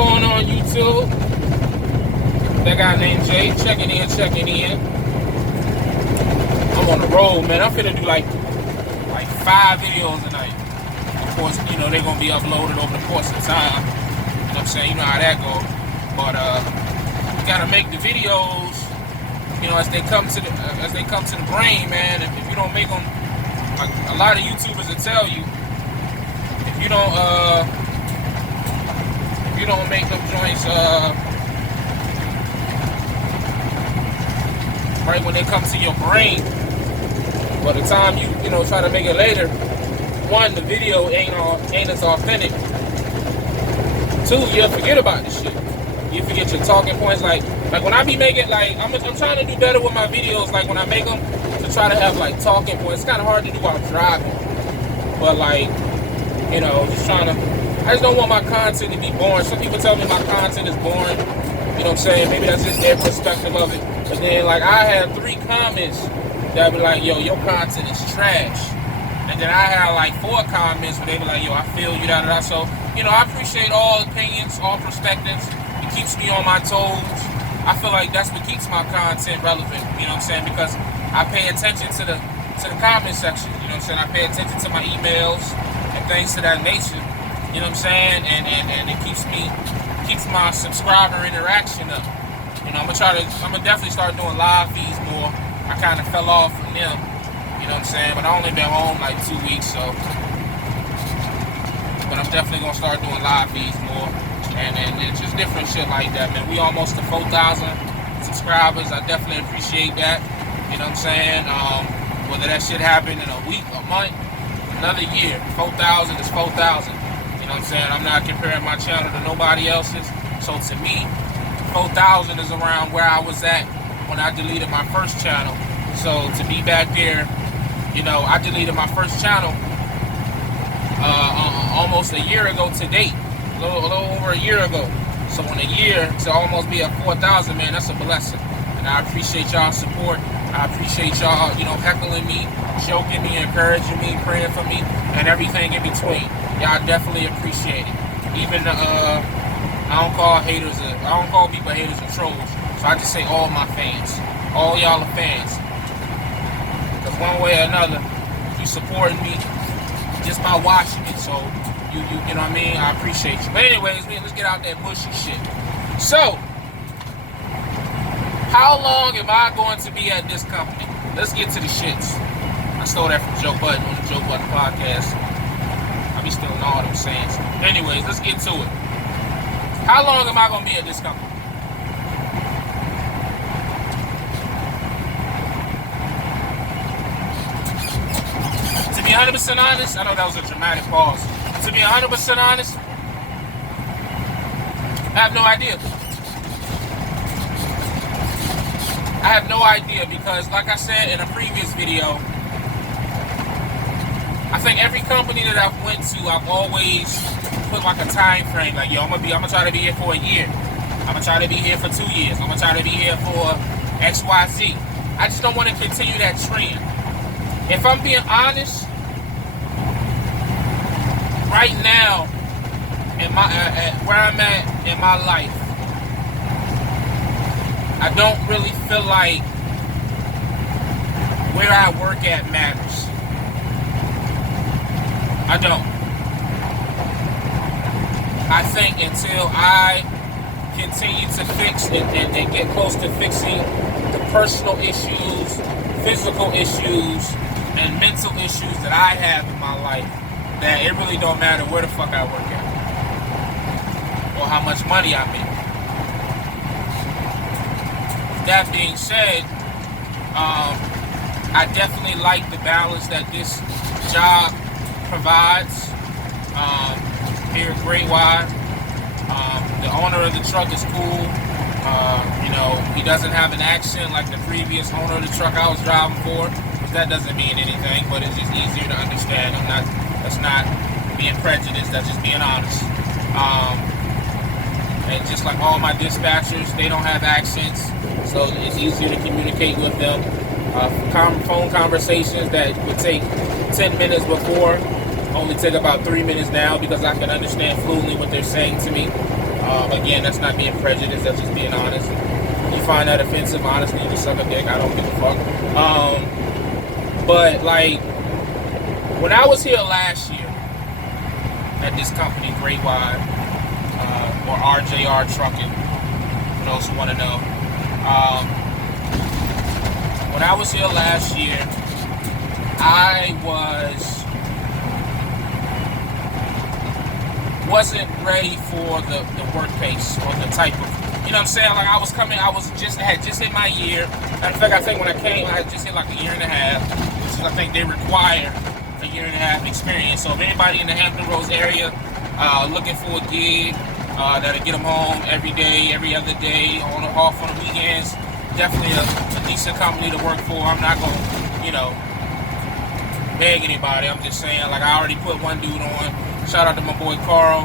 going on, YouTube? That guy named Jay, checking in. I'm on the road, man. I'm finna do like 5 videos a night. Of course, you know, they're gonna be uploaded over the course of time. You know what I'm saying? You know how that goes. But you gotta make the videos, you know, as they come to the brain, man. If you don't make them, like a lot of YouTubers will tell you, if you don't make them joints right when they come to your brain, by the time you know try to make it later, one, the video ain't as authentic. Two, you'll forget about this shit. You forget your talking points. Like when I be making, like I'm trying to do better with my videos. Like when I make them, to try to have like talking points. It's kind of hard to do while driving, but like, you know, I just don't want my content to be boring. Some people tell me my content is boring. You know what I'm saying? Maybe that's just their perspective of it. But then, like, I had 3 comments that be like, yo, your content is trash. And then I had like 4 comments where they be like, yo, I feel you, da da da. So, you know, I appreciate all opinions, all perspectives. It keeps me on my toes. I feel like that's what keeps my content relevant. You know what I'm saying? Because I pay attention to the comment section. You know what I'm saying? I pay attention to my emails and things to that nature. You know what I'm saying? And it keeps my subscriber interaction up. You know, I'm gonna definitely start doing live feeds more. I kind of fell off from them. You know what I'm saying? But I only been home like 2 weeks, so. But I'm definitely gonna start doing live feeds more. And it's just different shit like that, man. We almost to 4,000 subscribers. I definitely appreciate that. You know what I'm saying? Whether that shit happen in a week, a month, another year, 4,000 is 4,000. You know what I'm saying? I'm not comparing my channel to nobody else's. So to me, 4,000 is around where I was at when I deleted my first channel. So to be back there, you know, I deleted my first channel almost a year ago to date. A little over a year ago. So in a year to almost be at 4,000, man, that's a blessing. And I appreciate y'all's support. I appreciate y'all, you know, heckling me, joking me, encouraging me, praying for me, and everything in between. Y'all definitely appreciate it. Even I don't call people haters or trolls. So I just say all my fans. All y'all are fans. Because one way or another, you supporting me just by watching it. So you know what I mean? I appreciate you. But anyways, man, let's get out that bushy shit. So, how long am I going to be at this company? Let's get to the shits. I stole that from Joe Budden on the Joe Budden podcast. I be stealing all them sayings. Anyways, let's get to it. How long am I going to be at this company? To be 100% honest, I know that was a dramatic pause. To be 100% honest, I have no idea. I have no idea because, like I said in a previous video, I think every company that I've went to, I've always put like a time frame. Like, yo, I'm gonna try to be here for a year. I'm gonna try to be here for 2 years. I'm gonna try to be here for XYZ. I just don't want to continue that trend. If I'm being honest, right now, in my where I'm at in my life, I don't really feel like where I work at matters. I don't. I think until I continue to fix and get close to fixing the personal issues, physical issues, and mental issues that I have in my life, that it really don't matter where the fuck I work at or how much money I make. That being said, I definitely like the balance that this job provides here at Great Wide. The owner of the truck is cool. You know, he doesn't have an accent like the previous owner of the truck I was driving for, which that doesn't mean anything, but it's just easier to understand. That's not being prejudiced, that's just being honest. And just like all my dispatchers, they don't have accents, so it's easier to communicate with them. Phone conversations that would take 10 minutes before only take about 3 minutes now because I can understand fluently what they're saying to me. Again, that's not being prejudiced, that's just being honest. You find that offensive, honestly, you just suck a dick. I don't give a fuck. But like, when I was here last year at this company, Great Wide, or RJR Trucking, for those who want to know. When I was here last year, I wasn't ready for the work pace or the type of, you know what I'm saying? Like, I had just hit my year. Matter of fact, I think when I came, I had just hit like a year and a half, which is, I think they require a year and a half experience. So if anybody in the Hampton Roads area looking for a gig that'll get them home every day, every other day, off on the weekends, definitely a decent company to work for. I'm not going to, beg anybody. I'm just saying, like, I already put one dude on. Shout out to my boy Carl.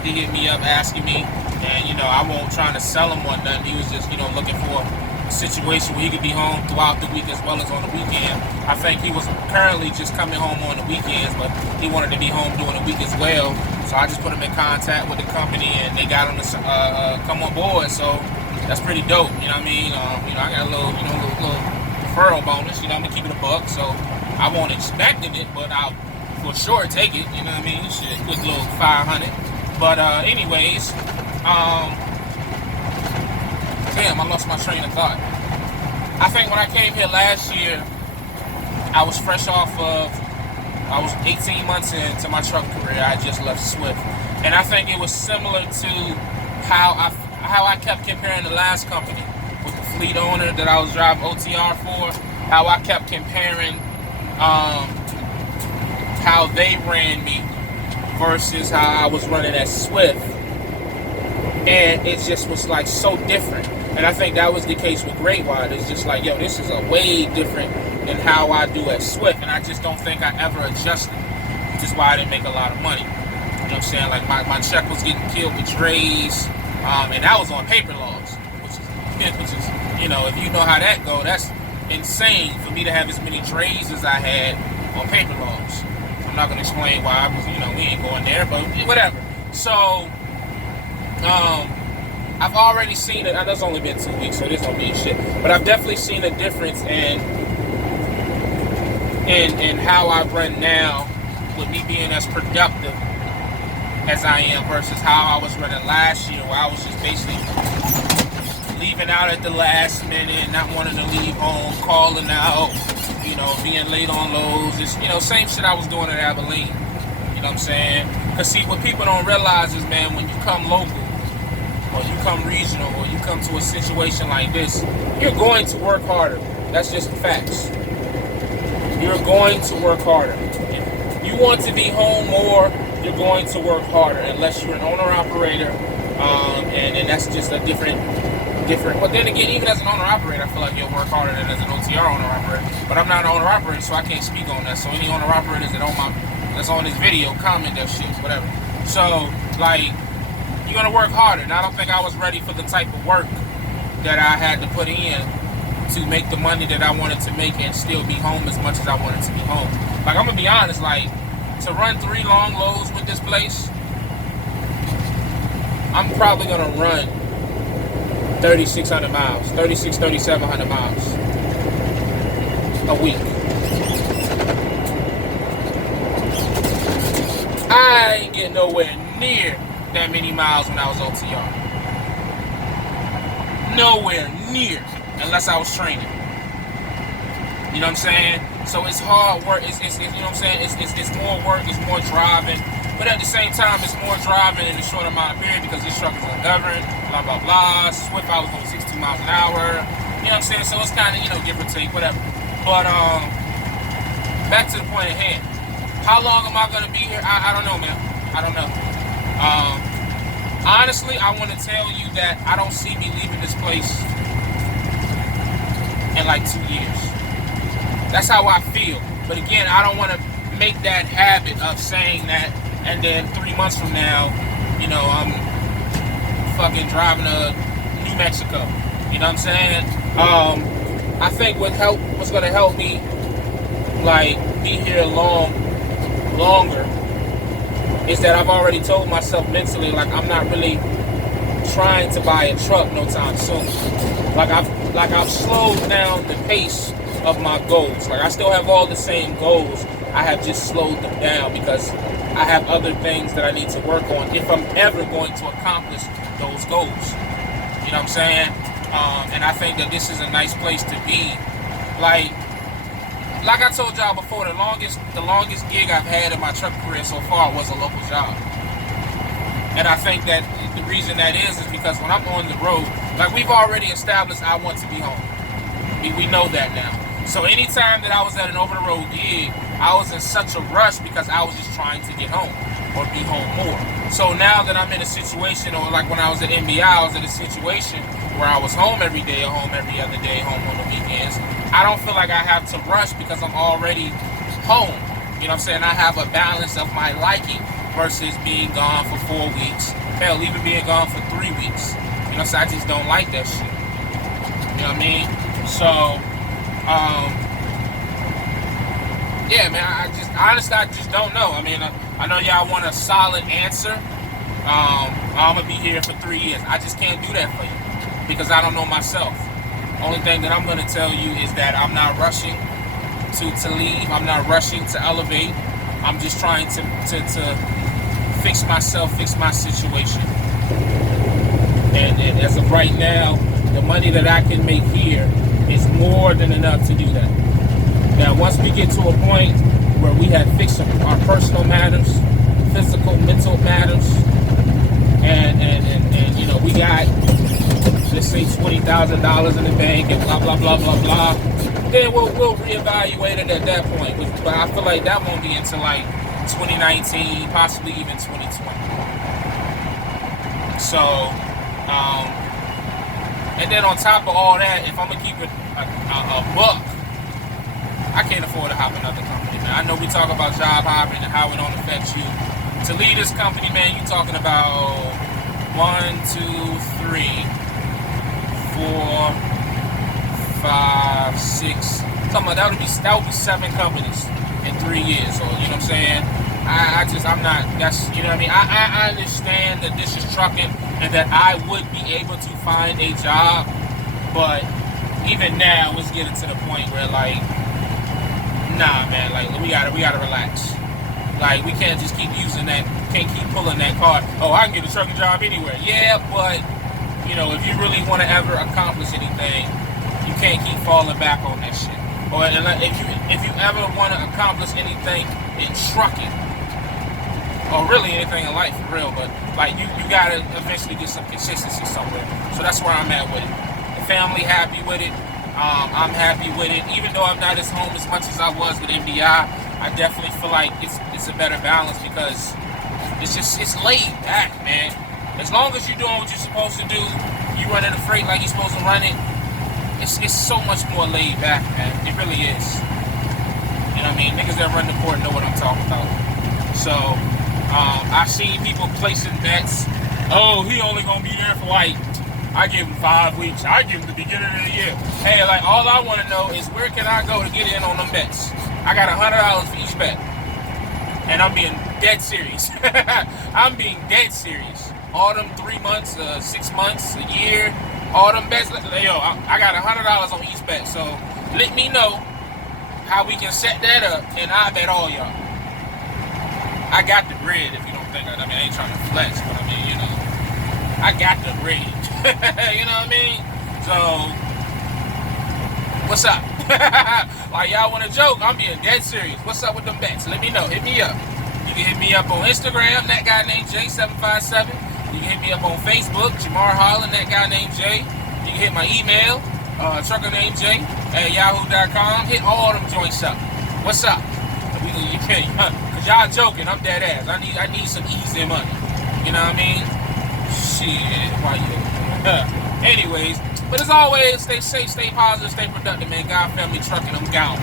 He hit me up asking me, and I won't try to sell him one nothing. He was just looking for a situation where he could be home throughout the week as well as on the weekend. I think he was currently just coming home on the weekends, but he wanted to be home during the week as well. So I just put him in contact with the company, and they got him to come on board. So that's pretty dope. You know what I mean? I got a little referral bonus. I'm gonna keep it a buck. So I won't expect it, but I'll for sure take it. You know what I mean? Shit, quick little 500. But anyways, damn, I lost my train of thought. I think when I came here last year, I was fresh off of, I was 18 months into my truck career. I just left Swift, and I think it was similar to how I kept comparing the last company with the fleet owner that I was driving OTR for. How I kept comparing how they ran me versus how I was running at Swift, and it just was like so different. And I think that was the case with Great Wide. It's just like, yo, this is a way different than how I do at Swift, and I just don't think I ever adjusted, which is why I didn't make a lot of money. You know what I'm saying? Like, my check was getting killed with drays, and that was on paper logs, which is if you know how that go, that's insane for me to have as many drays as I had on paper logs. I'm not gonna explain why I was, we ain't going there, but whatever. So, I've already seen it. I know it's only been 2 weeks, so this don't mean shit. But I've definitely seen a difference in how I run now, with me being as productive as I am versus how I was running last year, where I was just basically leaving out at the last minute, not wanting to leave home, calling out, being late on loads. Just, same shit I was doing at Abilene. You know what I'm saying? Because see, what people don't realize is, man, when you come local, or you come regional, or you come to a situation like this, you're going to work harder. That's just the facts. You're going to work harder. If you want to be home more, you're going to work harder, unless you're an owner-operator, and then that's just a different. But then again, even as an owner-operator, I feel like you'll work harder than as an OTR owner-operator. But I'm not an owner-operator, so I can't speak on that. So any owner-operators that's on this video, comment that shit, whatever. So, like, you're gonna work harder. And I don't think I was ready for the type of work that I had to put in to make the money that I wanted to make and still be home as much as I wanted to be home. Like, I'm gonna be honest, like, to run 3 long loads with this place, I'm probably gonna run 3,700 miles a week. I ain't getting nowhere near that many miles when I was OTR. Nowhere near, unless I was training. You know what I'm saying? So it's hard work. It's you know what I'm saying? It's more work. It's more driving. But at the same time, it's more driving in a short amount of period because this truck is ungoverned. Blah blah blah. Swift, I was going 62 miles an hour. You know what I'm saying? So it's kind of give or take, whatever. But back to the point at hand. How long am I gonna be here? I don't know, man. I don't know. Honestly, I want to tell you that I don't see me leaving this place in like 2 years. That's how I feel. But again, I don't want to make that habit of saying that, and then 3 months from now, I'm fucking driving to New Mexico. You know what I'm saying? I think what's gonna help me, like, be here longer, is that I've already told myself mentally, like, I'm not really trying to buy a truck no time soon. Like I've slowed down the pace of my goals. Like I still have all the same goals. I have just slowed them down because I have other things that I need to work on if I'm ever going to accomplish those goals. You know what I'm saying? And I think that this is a nice place to be. Like I told y'all before, the longest gig I've had in my truck career so far was a local job. And I think that the reason that is because when I'm on the road, like we've already established I want to be home. We know that now. So anytime that I was at an over-the-road gig, I was in such a rush because I was just trying to get home or be home more. So now that I'm in a situation, or like when I was at NBI, I was in a situation where I was home every day or home every other day, home on the weekends. I don't feel like I have to rush because I'm already home. You know what I'm saying? I have a balance of my liking versus being gone for 4 weeks. Hell, even being gone for 3 weeks. You know, so I just don't like that shit. You know what I mean? So, yeah, man, I just don't know. I mean, I know y'all want a solid answer. I'm gonna be here for 3 years. I just can't do that for you because I don't know myself. Only thing that I'm gonna tell you is that I'm not rushing to leave. I'm not rushing to elevate. I'm just trying to fix myself, fix my situation. And as of right now, the money that I can make here is more than enough to do that. Now, once we get to a point where we have fixed our personal matters, physical, mental matters, and you know, we got, let's say, $20,000 in the bank and blah, blah, blah, blah, blah, then we'll reevaluate it at that point. But I feel like that won't be until like 2019, possibly even 2020. So, and then on top of all that, if I'm gonna keep it a buck, I can't afford to hop another company, man. I know we talk about job hopping and how it don't affect you. To leave this company, man, you talking about 1, 2, 3, 4, 5, 6. Talking about that would be 7 companies in 3 years. So you know what I'm saying? I'm not. That's, you know what I mean. I understand that this is trucking and that I would be able to find a job, but even now it's getting to the point where like, nah, man. Like we gotta relax. Like we can't just keep using that. Can't keep pulling that card. Oh, I can get a trucking job anywhere. Yeah, but you know, if you really want to ever accomplish anything, you can't keep falling back on that shit. Or if you ever want to accomplish anything in trucking, or really anything in life for real, but like you gotta eventually get some consistency somewhere. So that's where I'm at with it. The family happy with it. I'm happy with it. Even though I'm not as home as much as I was with MDI, I definitely feel like it's a better balance because it's laid back, man. As long as you're doing what you're supposed to do, you running the freight like you're supposed to run it, it's so much more laid back, man. It really is. You know what I mean? Niggas that run the port know what I'm talking about. So, I've seen people placing bets. Oh, he only gonna be there for like, I give him 5 weeks. I give him the beginning of the year. Hey, like all I want to know is where can I go to get in on them bets? I got $100 for each bet, and I'm being dead serious. I'm being dead serious. All them 3 months, 6 months, a year, all them bets. Yo, I got $100 on each bet. So let me know how we can set that up, and I bet all y'all. I got the bread, if you don't think I mean, I ain't trying to flex, but I mean, you know, I got the bread. You know what I mean? So, what's up? Like, y'all want to joke? I'm being dead serious. What's up with them bets? Let me know. Hit me up. You can hit me up on Instagram, ThatGuyNamedJay757. You can hit me up on Facebook, Jamar Holland, ThatGuyNamedJay. You can hit my email, ATruckerNamedJay at yahoo.com. Hit all them joints up. What's up? Cause y'all joking, I'm dead ass. I need some easy money. You know what I mean? Shit, why you? Anyways, but as always, stay safe, stay positive, stay productive, man. God, family, trucking, I'm gone.